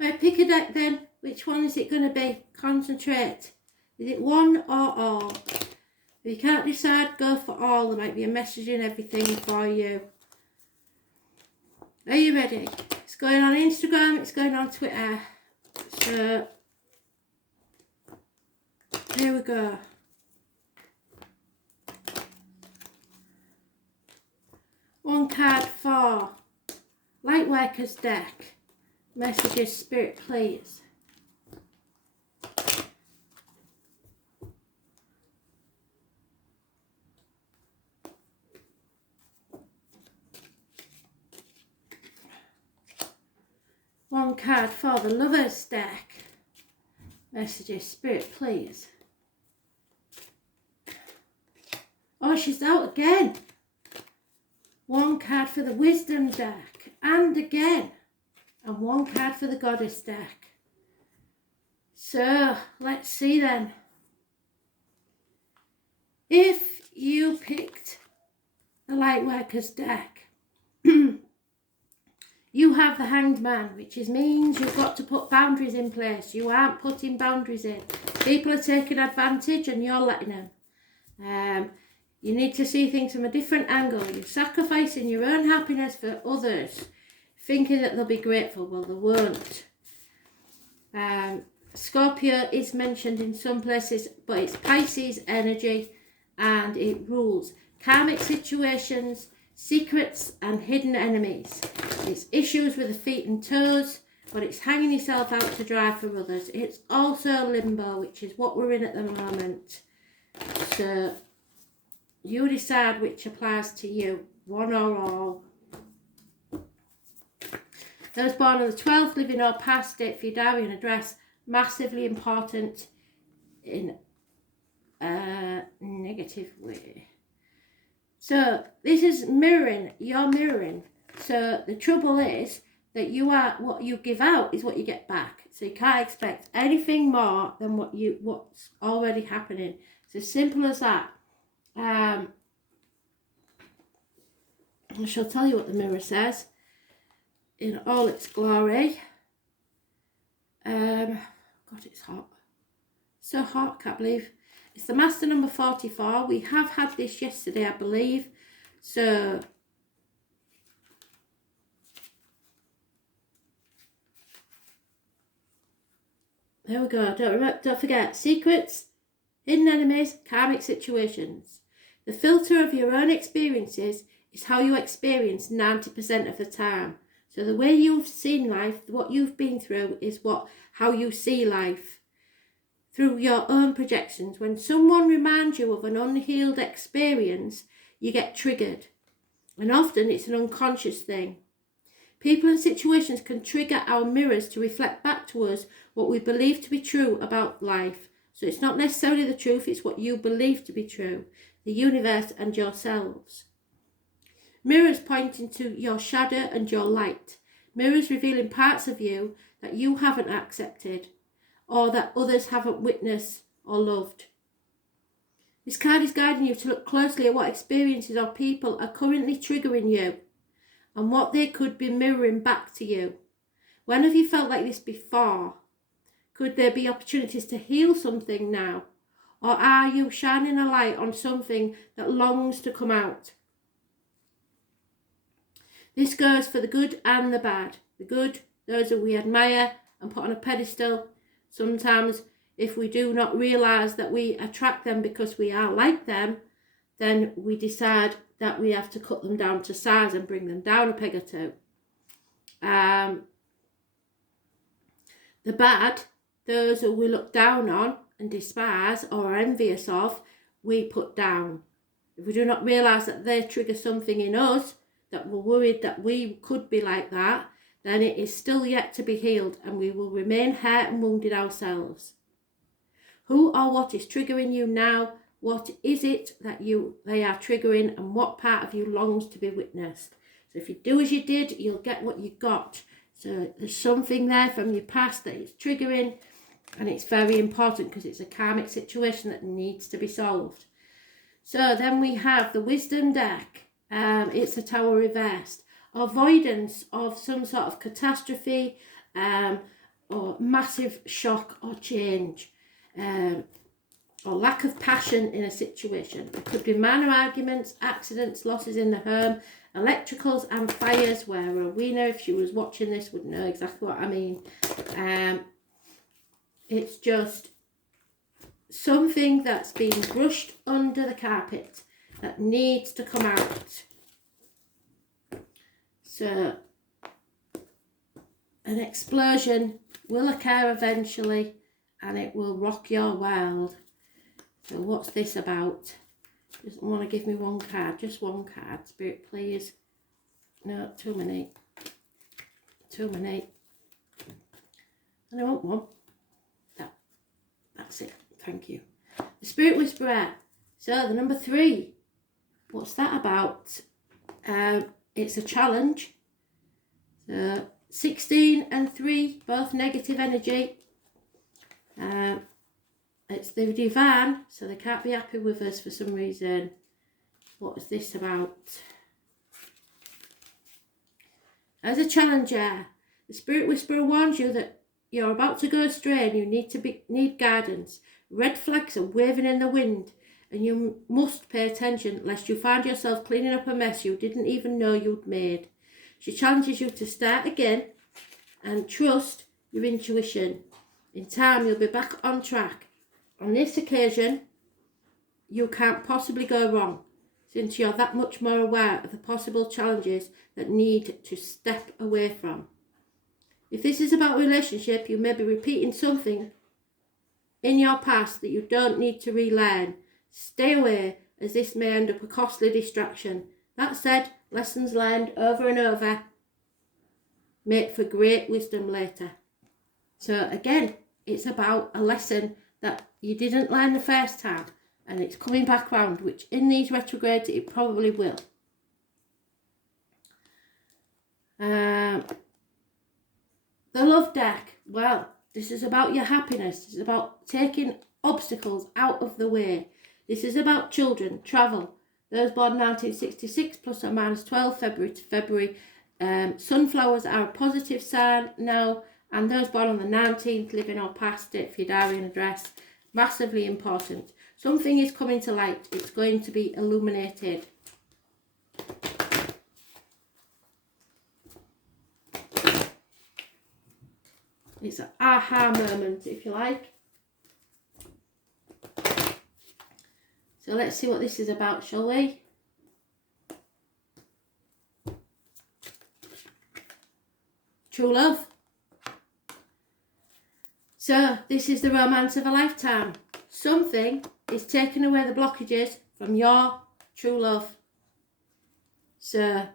Right, pick a deck then. Which one is it going to be? Concentrate. Is it one or all? If you can't decide, go for all. There might be a message in everything for you. Are you ready? It's going on Instagram, it's going on Twitter. So, here we go. One card for Lightworkers deck. Messages, Spirit, please. One card for the Lovers deck. Messages, Spirit, please. Oh, she's out again. One card for the Wisdom deck. And again. And one card for the Goddess deck. So, let's see then. If you picked the Lightworkers deck, you have the Hanged Man, which means you've got to put boundaries in place. You aren't putting boundaries in. People are taking advantage and you're letting them. You need to see things from a different angle. You're sacrificing your own happiness for others, thinking that they'll be grateful. Well, they won't. Scorpio is mentioned in some places, but it's Pisces energy and it rules karmic situations, secrets and hidden enemies. It's issues with the feet and toes, but it's hanging yourself out to dry for others. It's also limbo, which is what we're in at the moment. So you decide which applies to you, one or all. Those born on the 12th, living or past, date for your diary and address, massively important in a negative way. So this is mirroring, you're mirroring. So the trouble is that you are, what you give out is what you get back. So you can't expect anything more than what's already happening. It's as simple as that. I shall tell you what the mirror says in all its glory. God, it's hot. So hot, can't believe. It's the Master number 44. We have had this yesterday, I believe. So there we go. Don't forget, secrets, hidden enemies, karmic situations. The filter of your own experiences is how you experience 90% of the time. So the way you've seen life, what you've been through, is how you see life. Through your own projections. When someone reminds you of an unhealed experience, you get triggered. And often it's an unconscious thing. People and situations can trigger our mirrors to reflect back to us what we believe to be true about life. So it's not necessarily the truth, it's what you believe to be true, the universe and yourselves. Mirrors pointing to your shadow and your light. Mirrors revealing parts of you that you haven't accepted or that others haven't witnessed or loved. This card is guiding you to look closely at what experiences or people are currently triggering you and what they could be mirroring back to you. When have you felt like this before? Could there be opportunities to heal something now? Or are you shining a light on something that longs to come out? This goes for the good and the bad. The good, those that we admire and put on a pedestal. Sometimes if we do not realise that we attract them because we are like them, then we decide that we have to cut them down to size and bring them down a peg or two. The bad, those that we look down on and despise or are envious of, we put down. If we do not realise that they trigger something in us, that we're worried that we could be like that, then it is still yet to be healed and we will remain hurt and wounded ourselves. Who or what is triggering you now? What is it that they are triggering and what part of you longs to be witnessed? So if you do as you did, you'll get what you got. So there's something there from your past that is triggering and it's very important because it's a karmic situation that needs to be solved. So then we have the Wisdom deck. It's the Tower reversed. Avoidance of some sort of catastrophe, or massive shock or change, or lack of passion in a situation. There could be minor arguments, accidents, losses in the home, electricals and fires, where Rowena, if she was watching this, would know exactly what I mean. It's just something that's been brushed under the carpet that needs to come out. So an explosion will occur eventually, and it will rock your world. So what's this about? Doesn't want to give me one card, just one card, Spirit, please. No, too many. Too many. I don't want one. That's it. Thank you. The Spirit Whisperer. So the number 3. What's that about? It's a challenge. So 16 and 3, both negative energy. It's the divine, so they can't be happy with us for some reason. What is this about? As a challenger, the Spirit Whisperer warns you that you're about to go astray and you need guidance. Red flags are waving in the wind, and you must pay attention lest you find yourself cleaning up a mess you didn't even know you'd made. She challenges you to start again and trust your intuition. In time, you'll be back on track. On this occasion, you can't possibly go wrong, since you're that much more aware of the possible challenges that need to step away from. If this is about a relationship, you may be repeating something in your past that you don't need to relearn. Stay away, as this may end up a costly distraction. That said, lessons learned over and over make for great wisdom later. So again, it's about a lesson that you didn't learn the first time, and it's coming back round, which in these retrogrades it probably will. The Love deck. Well, this is about your happiness. This is about taking obstacles out of the way. This is about children, travel. Those born 1966 plus or minus 12 February to February. Sunflowers are a positive sign now, and those born on the 19th, living or past it for your diary and address, massively important. Something is coming to light. It's going to be illuminated. It's an aha moment, if you like. So let's see what this is about, shall we? True love. So this is the romance of a lifetime. Something is taking away the blockages from your true love. So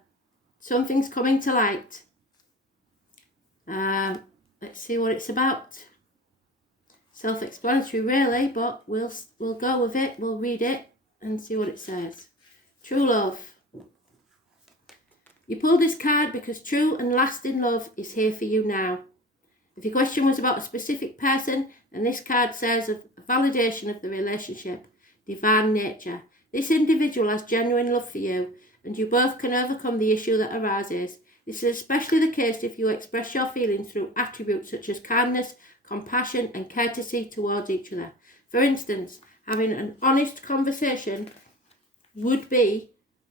something's coming to light. Let's see what it's about. Self-explanatory really, but we'll go with it. We'll read it and see what it says. True love. You pulled this card because true and lasting love is here for you now. If your question was about a specific person, then this card says a validation of the relationship, divine nature. This individual has genuine love for you, and you both can overcome the issue that arises. This is especially the case if you express your feelings through attributes such as kindness, compassion, and courtesy towards each other. For instance, having an honest conversation would be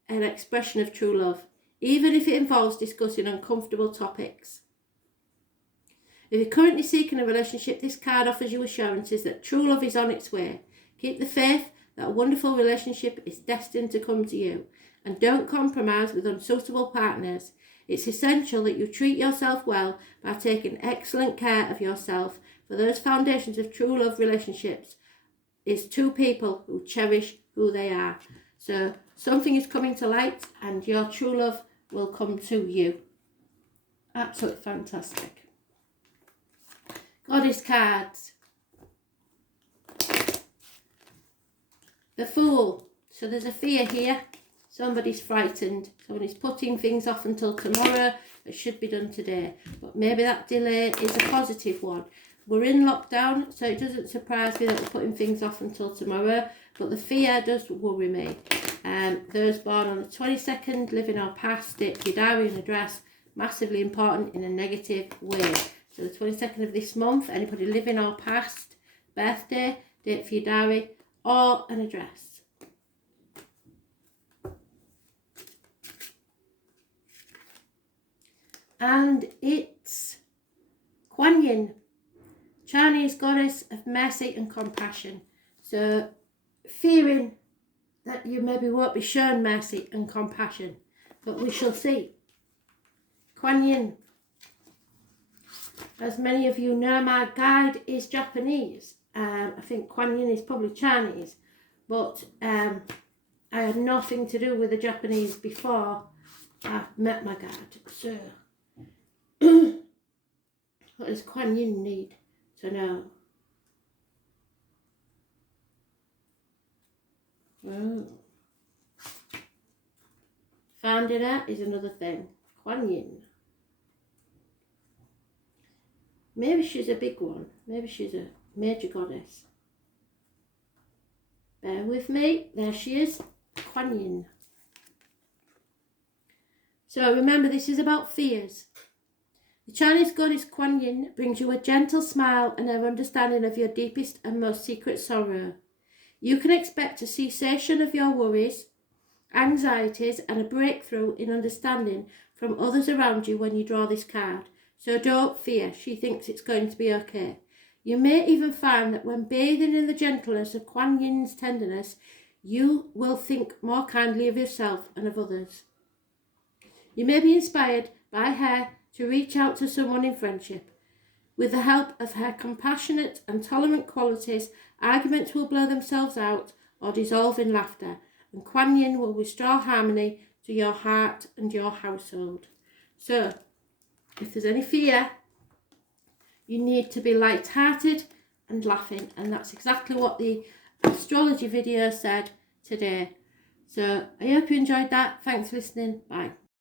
an expression of true love, even if it involves discussing uncomfortable topics. If you're currently seeking a relationship, this card offers you assurances that true love is on its way. Keep the faith that a wonderful relationship is destined to come to you, and don't compromise with unsuitable partners. It's essential that you treat yourself well by taking excellent care of yourself, for those foundations of true love relationships is two people who cherish who they are. So something is coming to light and your true love will come to you. Absolutely fantastic. Goddess cards. The Fool. So there's a fear here. Somebody's frightened. Somebody's putting things off until tomorrow that should be done today. But maybe that delay is a positive one. We're in lockdown, so it doesn't surprise me that we're putting things off until tomorrow. But the fear does worry me. Those born on the 22nd, living or past it, your diary and address, massively important in a negative way. So the 22nd of this month, anybody living or past, birthday, date for your diary, or an address. And it's Kuan Yin, Chinese goddess of mercy and compassion. So fearing that you maybe won't be shown mercy and compassion, but we shall see. Kuan Yin. As many of you know, my guide is Japanese. I think Kuan Yin is probably Chinese, but I had nothing to do with the Japanese before I met my guide. So, what does Kuan Yin need to know? Finding out is another thing. Kuan Yin. Maybe she's a big one. Maybe she's a major goddess. Bear with me. There she is. Kuan Yin. So remember, this is about fears. The Chinese goddess Kuan Yin brings you a gentle smile and her understanding of your deepest and most secret sorrow. You can expect a cessation of your worries, anxieties, and a breakthrough in understanding from others around you when you draw this card. So don't fear, she thinks it's going to be okay. You may even find that when bathing in the gentleness of Kuan Yin's tenderness, you will think more kindly of yourself and of others. You may be inspired by her to reach out to someone in friendship. With the help of her compassionate and tolerant qualities, arguments will blow themselves out or dissolve in laughter, and Kuan Yin will restore harmony to your heart and your household. So, if there's any fear, you need to be light-hearted and laughing, and that's exactly what the astrology video said today. So I hope you enjoyed that. Thanks for listening. Bye.